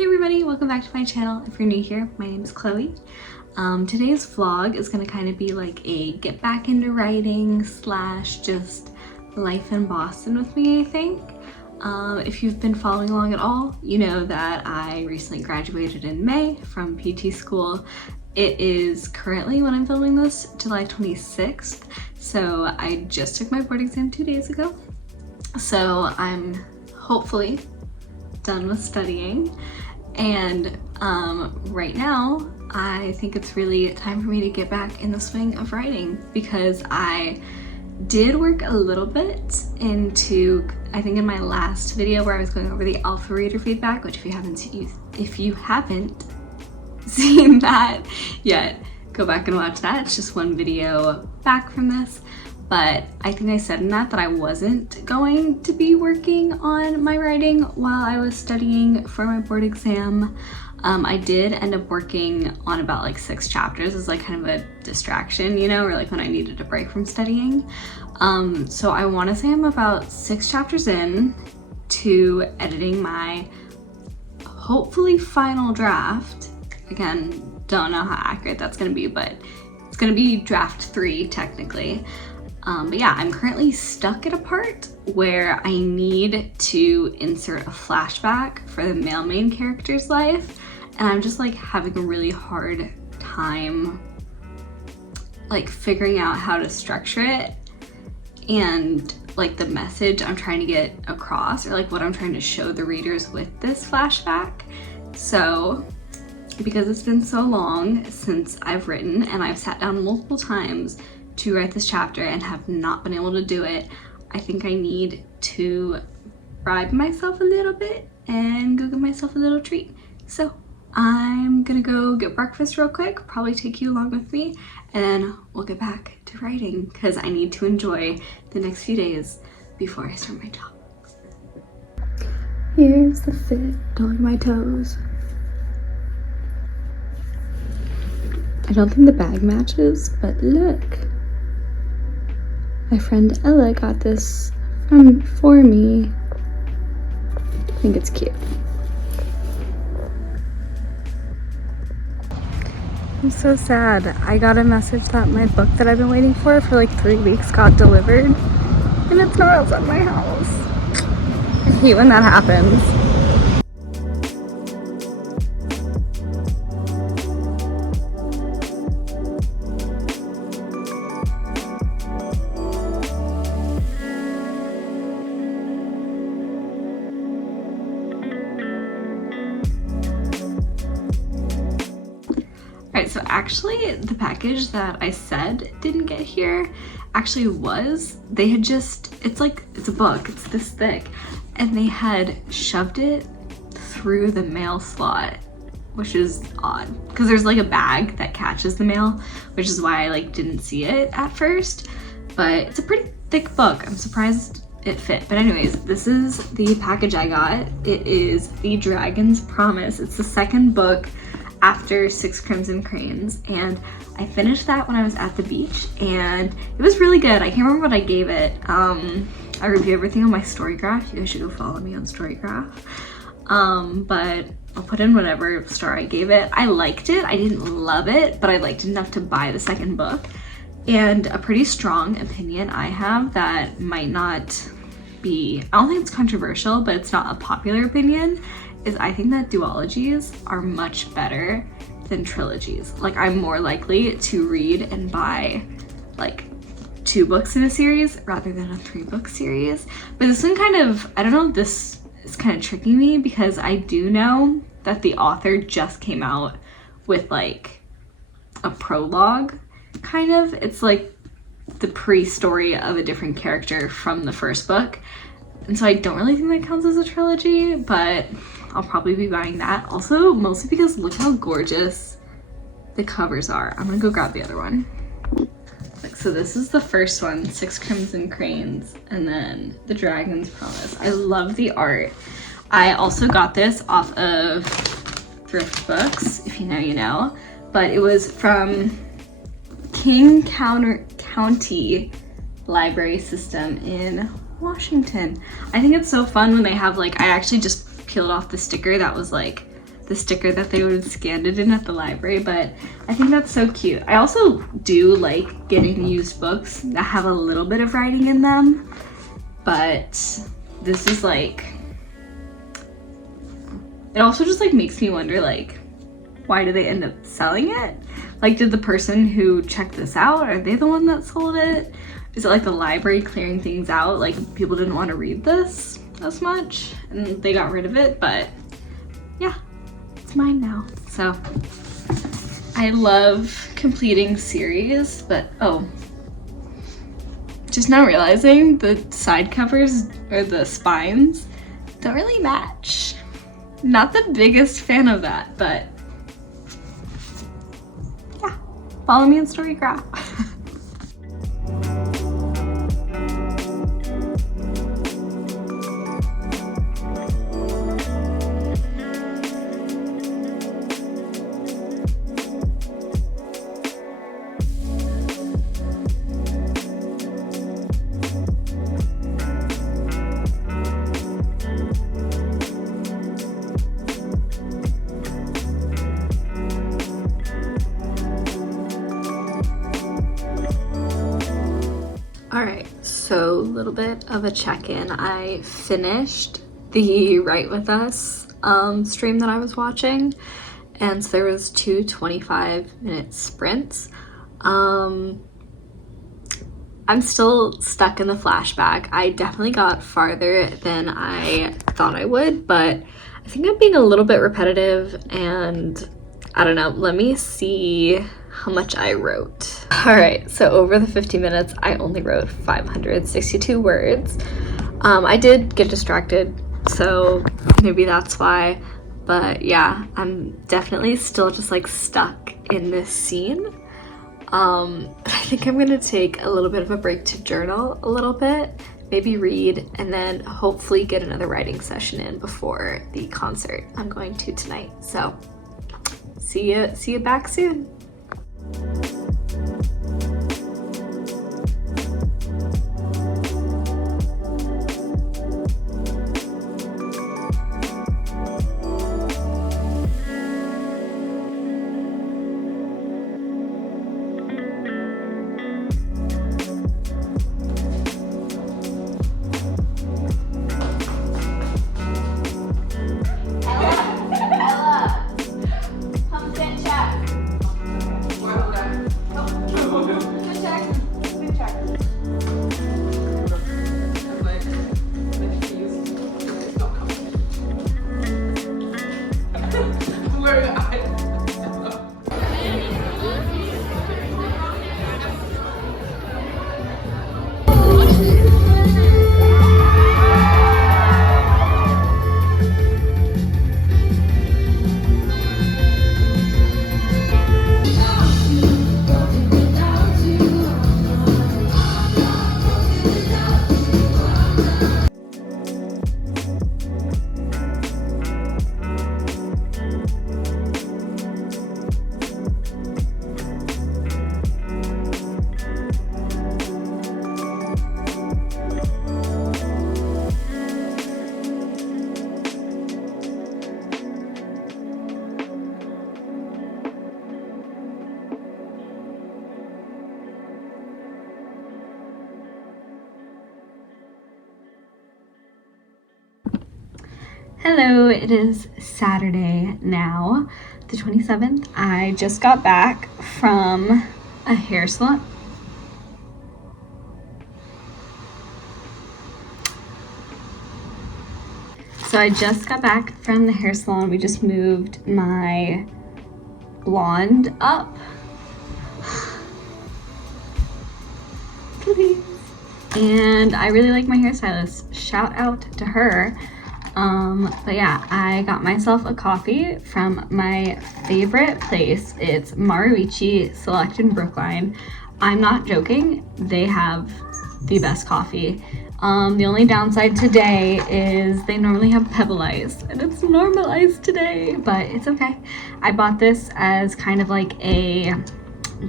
Hey everybody, welcome back to my channel. If you're new here, my name is Chloe. Today's vlog is going to kind of be like a get back into writing slash just life in Boston with me, I think. If you've been following along at all, you know that I recently graduated in May from PT school. It is currently, when I'm filming this, July 26th. So I just took my board exam 2 days ago. So I'm hopefully done with studying, and right now I think it's really time for me to get back in the swing of writing, because I did work a little bit into, I think in my last video where I was going over the alpha reader feedback, which if you haven't seen that yet, go back and watch that. It's just one video back from this. But I think I said in that I wasn't going to be working on my writing while I was studying for my board exam. I did end up working on about like 6 chapters as like kind of a distraction, you know, or like when I needed a break from studying. So I want to say I'm about 6 chapters in to editing my hopefully final draft. Again, don't know how accurate that's going to be, but it's going to be draft 3 technically. But yeah, I'm currently stuck at a part where I need to insert a flashback for the male main character's life, and I'm just like having a really hard time like figuring out how to structure it and like the message I'm trying to get across, or like what I'm trying to show the readers with this flashback. So because it's been so long since I've written, and I've sat down multiple times to write this chapter and have not been able to do it, I think I need to bribe myself a little bit and go give myself a little treat. So I'm gonna go get breakfast real quick, probably take you along with me, and then we'll get back to writing because I need to enjoy the next few days before I start my job. Here's the fit on my toes. I don't think the bag matches, but look. My friend Ella got this for me. I think it's cute. I'm so sad. I got a message that my book that I've been waiting for like 3 weeks got delivered, and it's not outside my house. I hate when that happens. So actually the package that I said didn't get here actually was, they had just, it's a book, it's this thick, and they had shoved it through the mail slot, which is odd because there's like a bag that catches the mail, which is why I like didn't see it at first. But it's a pretty thick book. I'm surprised it fit. But anyways, this is the package I got. It is The Dragon's Promise. It's the second book after Six Crimson Cranes, and I finished that when I was at the beach, and it was really good. I can't remember what I gave it. I review everything on my Storygraph. You guys should go follow me on Storygraph. But I'll put in whatever star I gave it. I liked it. I didn't love it, but I liked it enough to buy the second book. And a pretty strong opinion I have that might not be, I don't think it's controversial, but it's not a popular opinion, is I think that duologies are much better than trilogies. Like, I'm more likely to read and buy like 2 books in a series rather than a 3-book series. But this one kind of, I don't know, this is kind of tricking me because I do know that the author just came out with like a prologue, kind of. It's like the pre-story of a different character from the first book. And so I don't really think that counts as a trilogy, but I'll probably be buying that. Also, mostly because look how gorgeous the covers are. I'm gonna go grab the other one. So this is the first one, Six Crimson Cranes, and then The Dragon's Promise. I love the art. I also got this off of Thrift Books, if you know, you know. But it was from King County Library System in Washington. I think it's so fun when they have like, I actually just peeled off the sticker that was like the sticker that they would have scanned it in at the library, but I think that's so cute. I also do like getting used books that have a little bit of writing in them, but this is like, it also just like makes me wonder, like, why do they end up selling it? Like, did the person who checked this out, are they the one that sold it? Is it like the library clearing things out? Like, people didn't want to read this as much and they got rid of it, but yeah, it's mine now. So I love completing series, but oh, just now realizing the side covers or the spines don't really match. Not the biggest fan of that, but yeah, follow me on Storygraph. Alright, so a little bit of a check-in. I finished the Write With Us stream that I was watching, and so there was 2 25-minute sprints. I'm still stuck in the flashback. I definitely got farther than I thought I would, but I think I'm being a little bit repetitive, and I don't know, let me see how much I wrote. All right, so over the 50 minutes, I only wrote 562 words. I did get distracted, so maybe that's why, but yeah, I'm definitely still just like stuck in this scene. But I think I'm gonna take a little bit of a break to journal a little bit, maybe read, and then hopefully get another writing session in before the concert I'm going to tonight. So see you back soon. Hello, it is Saturday now, the 27th. I just got back from a hair salon. So I just got back from the hair salon. We just moved my blonde up. Please. And I really like my hairstylist. Shout out to her. But yeah, I got myself a coffee from my favorite place. It's Maruichi Select in Brookline. I'm not joking, they have the best coffee. The only downside today is they normally have pebble ice, and it's normal ice today, but it's okay. I bought this as kind of like a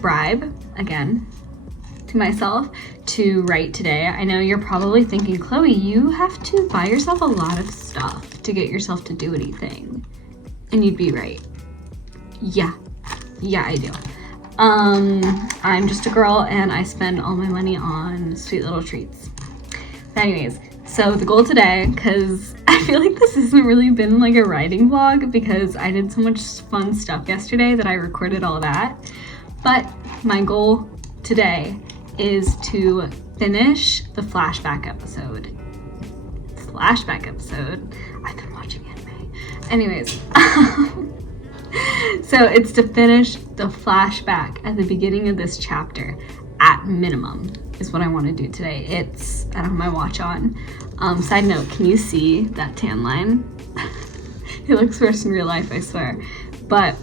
bribe, again, to myself to write today. I know you're probably thinking, Chloe, you have to buy yourself a lot of stuff to get yourself to do anything. And you'd be right. Yeah, I do. I'm just a girl and I spend all my money on sweet little treats. But anyways, so the goal today, because I feel like this hasn't really been like a writing vlog because I did so much fun stuff yesterday that I recorded all that. But my goal today is to finish the flashback episode. I've been watching anime. Anyways, so it's to finish the flashback at the beginning of this chapter at minimum is what I want to do today. I don't have my watch on. Side note, can you see that tan line? It looks worse in real life, I swear. But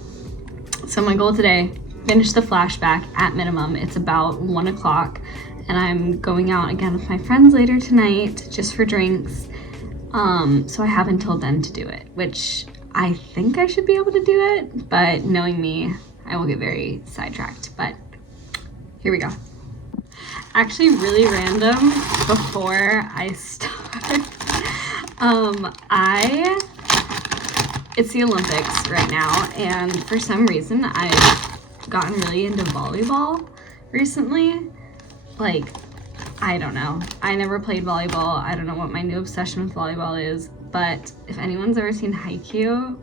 so my goal today, finish the flashback at minimum. It's about 1 o'clock and I'm going out again with my friends later tonight just for drinks. So I have until then to do it, which I think I should be able to do it, but knowing me, I will get very sidetracked, but here we go. Actually, really random before I start, it's the Olympics right now, and for some reason, I've gotten really into volleyball recently. Like, I don't know. I never played volleyball. I don't know what my new obsession with volleyball is, but if anyone's ever seen Haikyuu,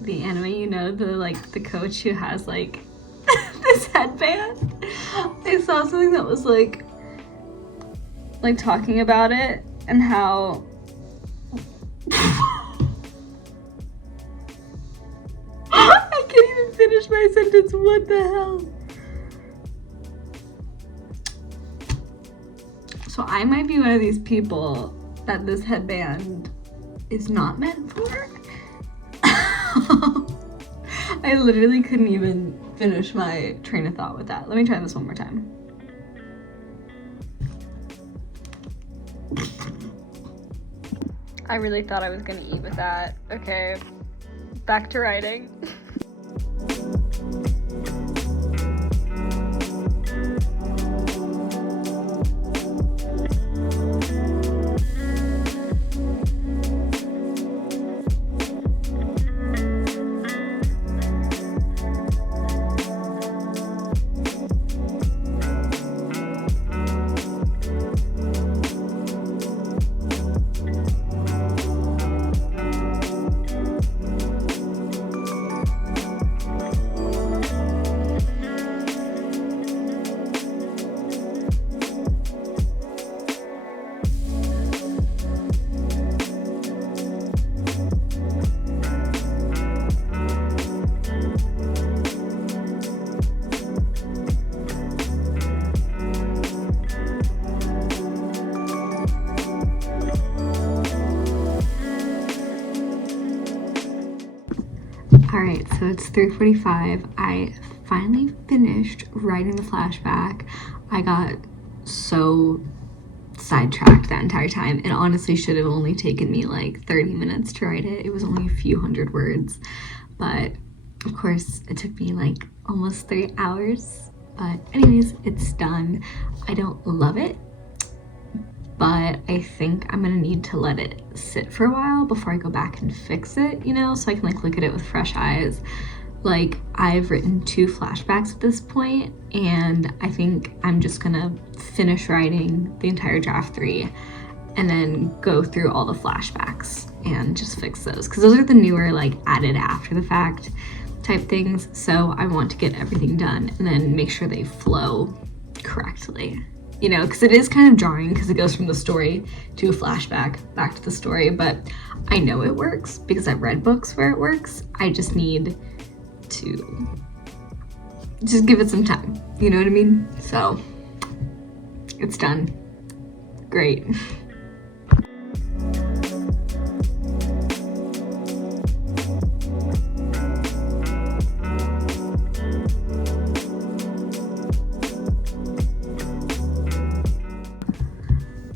the anime, you know, the coach who has like this headband. I saw something that was like talking about it and how I can't even finish my sentence. What the hell? So I might be one of these people that this headband is not meant for. I literally couldn't even finish my train of thought with that. Let me try this one more time. I really thought I was gonna eat with that. Okay, back to writing. Alright, so it's 3:45. I finally finished writing the flashback. I got so sidetracked that entire time. It honestly should have only taken me like 30 minutes to write it. It was only a few hundred words, but of course it took me like almost 3 hours. But anyways, it's done. I don't love it, but I think I'm gonna need to let it sit for a while before I go back and fix it, you know, so I can like look at it with fresh eyes. Like, I've written 2 flashbacks at this point, and I think I'm just gonna finish writing the entire draft 3 and then go through all the flashbacks and just fix those, because those are the newer, like, added after the fact type things. So I want to get everything done and then make sure they flow correctly. You know, because it is kind of jarring because it goes from the story to a flashback back to the story, but I know it works because I've read books where it works. I just need to just give it some time, you know what I mean? So it's done. Great.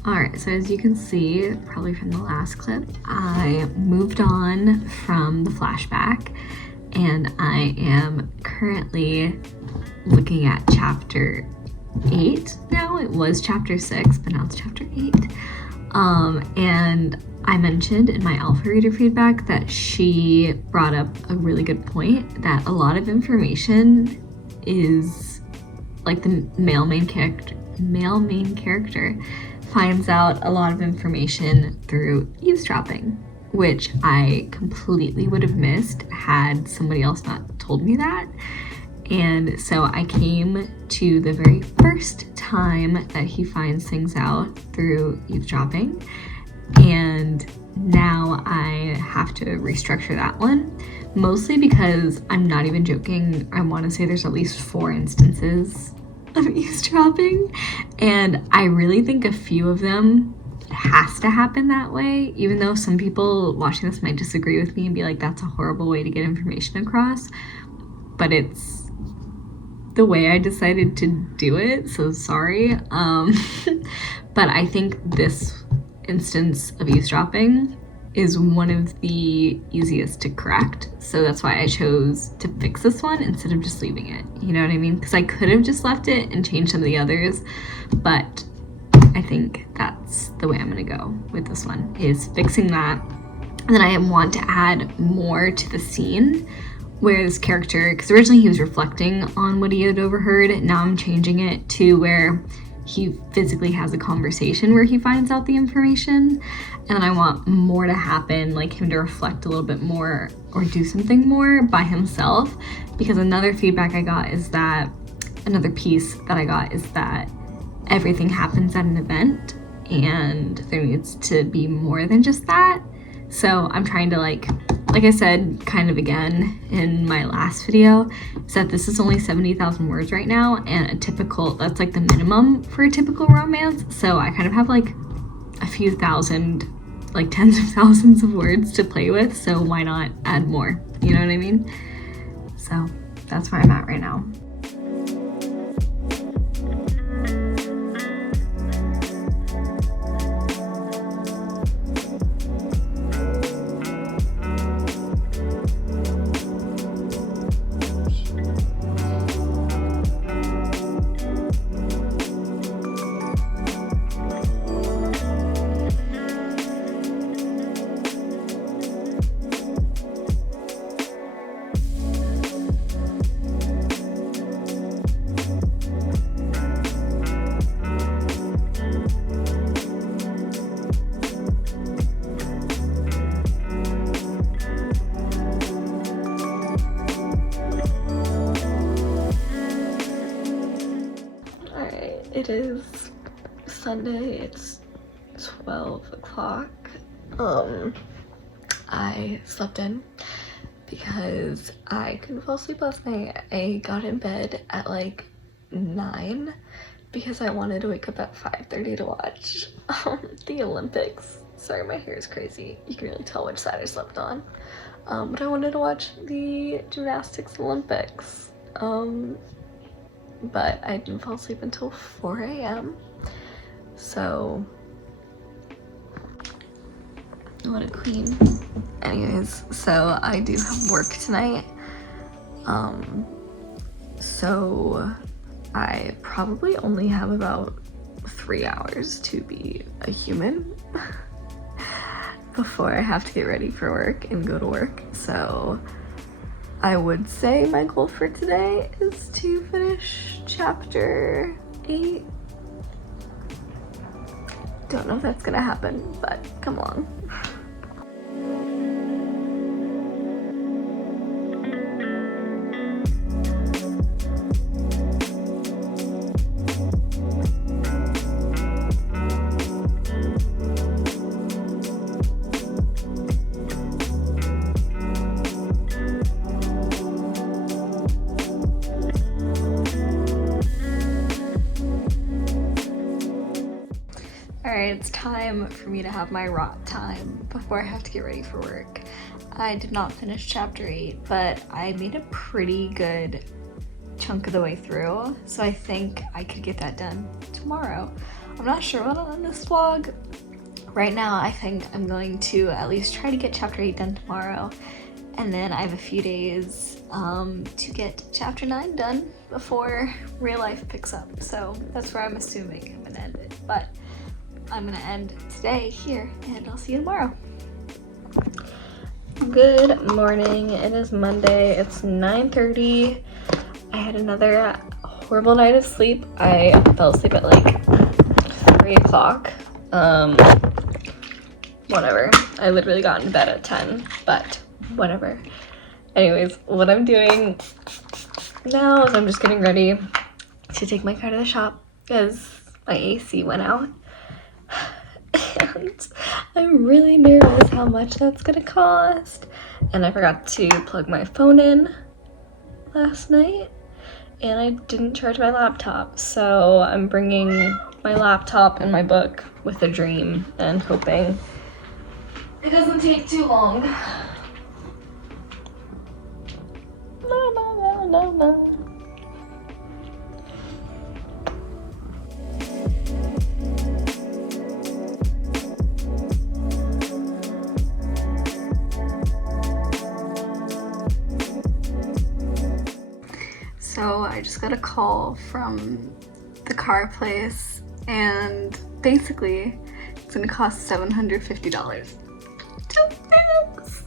Alright, so as you can see, probably from the last clip, I moved on from the flashback and I am currently looking at chapter 8 now. It was chapter 6, but now it's chapter 8. And I mentioned in my alpha reader feedback that she brought up a really good point, that a lot of information is like the male main character finds out a lot of information through eavesdropping, which I completely would have missed had somebody else not told me that. And so I came to the very first time that he finds things out through eavesdropping, and now I have to restructure that one, mostly because I'm not even joking. I want to say there's at least 4 instances of eavesdropping, and I really think a few of them has to happen that way, even though some people watching this might disagree with me and be like, that's a horrible way to get information across, but it's the way I decided to do it, so sorry. But I think this instance of eavesdropping is one of the easiest to correct, so that's why I chose to fix this one instead of just leaving it, you know what I mean? Because I could have just left it and changed some of the others, but I think that's the way I'm gonna go with this one, is fixing that. And then I want to add more to the scene where this character, because originally he was reflecting on what he had overheard, now I'm changing it to where he physically has a conversation where he finds out the information, and I want more to happen, like him to reflect a little bit more or do something more by himself, because another feedback I got is that, another piece that I got is that everything happens at an event and there needs to be more than just that. So I'm trying to like I said kind of again in my last video, is that this is only 70,000 words right now, and a typical, that's like the minimum for a typical romance. So I kind of have like a few thousand, like tens of thousands of words to play with, so why not add more, you know what I mean? So that's where I'm at right now. It is Sunday, it's 12 o'clock. I slept in because I couldn't fall asleep last night. I got in bed at like 9 because I wanted to wake up at 5:30 to watch the Olympics. Sorry, my hair is crazy. You can really tell which side I slept on. But I wanted to watch the gymnastics Olympics. But I didn't fall asleep until 4 a.m. So, what a queen. Anyways, so I do have work tonight. So I probably only have about 3 hours to be a human before I have to get ready for work and go to work. So I would say my goal for today is to finish chapter 8. Don't know if that's gonna happen, but come along. Alright, it's time for me to have my rot time before I have to get ready for work. I did not finish chapter 8, but I made a pretty good chunk of the way through, so I think I could get that done tomorrow. I'm not sure what I'll end this vlog. Right now, I think I'm going to at least try to get chapter 8 done tomorrow, and then I have a few days to get chapter 9 done before real life picks up, so that's where I'm assuming I'm gonna end it. But I'm gonna end today here, and I'll see you tomorrow. Good morning. It is Monday. It's 9:30. I had another horrible night of sleep. I fell asleep at like 3 o'clock. Whatever. I literally got into bed at 10, but whatever. Anyways, what I'm doing now is I'm just getting ready to take my car to the shop because my AC went out. And I'm really nervous how much that's gonna cost. And I forgot to plug my phone in last night, and I didn't charge my laptop. So I'm bringing my laptop and my book with a dream and hoping it doesn't take too long. La, la, la, la, la. So I just got a call from the car place, and basically it's gonna cost $750. Thanks.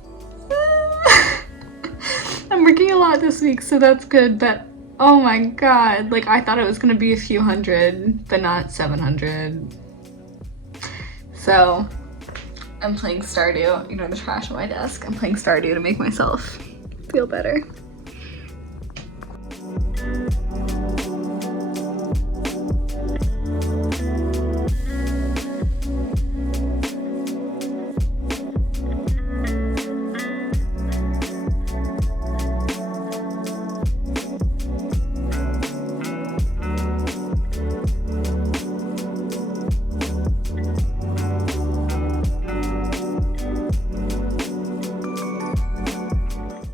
I'm working a lot this week, so that's good, but oh my god, like I thought it was gonna be a few hundred, but not 700. So I'm playing Stardew. You know, the trash on my desk. I'm playing Stardew to make myself feel better.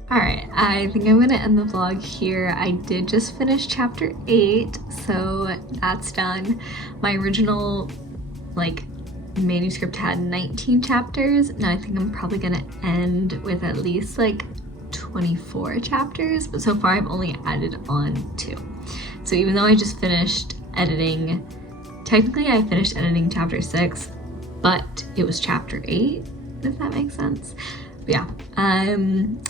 Alright, I think I'm gonna end the vlog here. I did just finish chapter 8, so that's done. My original, like, manuscript had 19 chapters. Now I think I'm probably gonna end with at least, like, 24 chapters, but so far I've only added on 2. So even though I just finished editing, technically I finished editing chapter 6, but it was chapter 8, if that makes sense. But yeah, I'm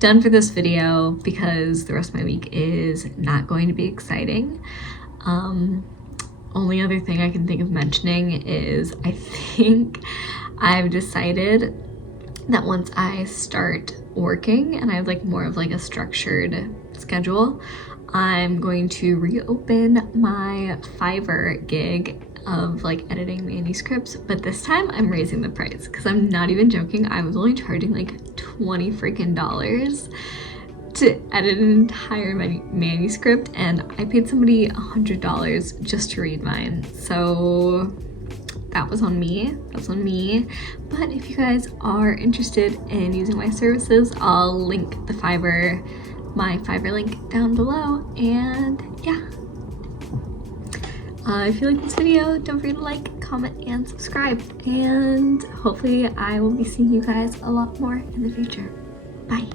done for this video because the rest of my week is not going to be exciting. Only other thing I can think of mentioning is I think I've decided that once I start working and I have like more of like a structured schedule, I'm going to reopen my Fiverr gig of like editing manuscripts, but this time I'm raising the price because I'm not even joking. I was only charging like 20 freaking dollars to edit an entire manuscript, and I paid somebody $100 just to read mine. So that was on me. But if you guys are interested in using my services, I'll link the my Fiverr link down below. And yeah. If you like this video, don't forget to like, comment, and subscribe. And hopefully I will be seeing you guys a lot more in the future. Bye.